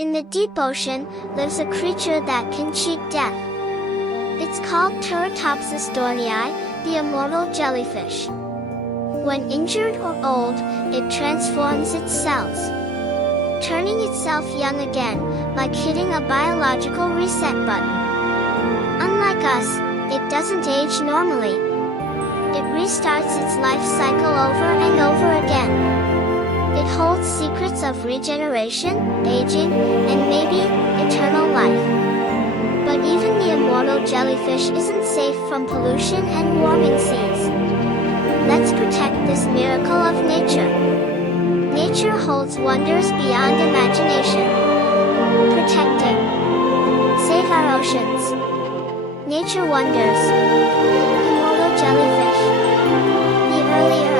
In the deep ocean, lives a creature that can cheat death. It's called Turritopsis dohrnii, the immortal jellyfish. When injured or old, it transforms its cells, turning itself young again, like hitting a biological reset button. Unlike us, it doesn't age normally. It restarts its life cycle over and over again. It holds secrets of regeneration, aging, and maybe eternal life. But even the immortal jellyfish isn't safe from pollution and warming seas. Let's protect this miracle of nature. Nature holds wonders beyond imagination. Protecting. Save our oceans. Nature wonders. Immortal jellyfish. The early Earth.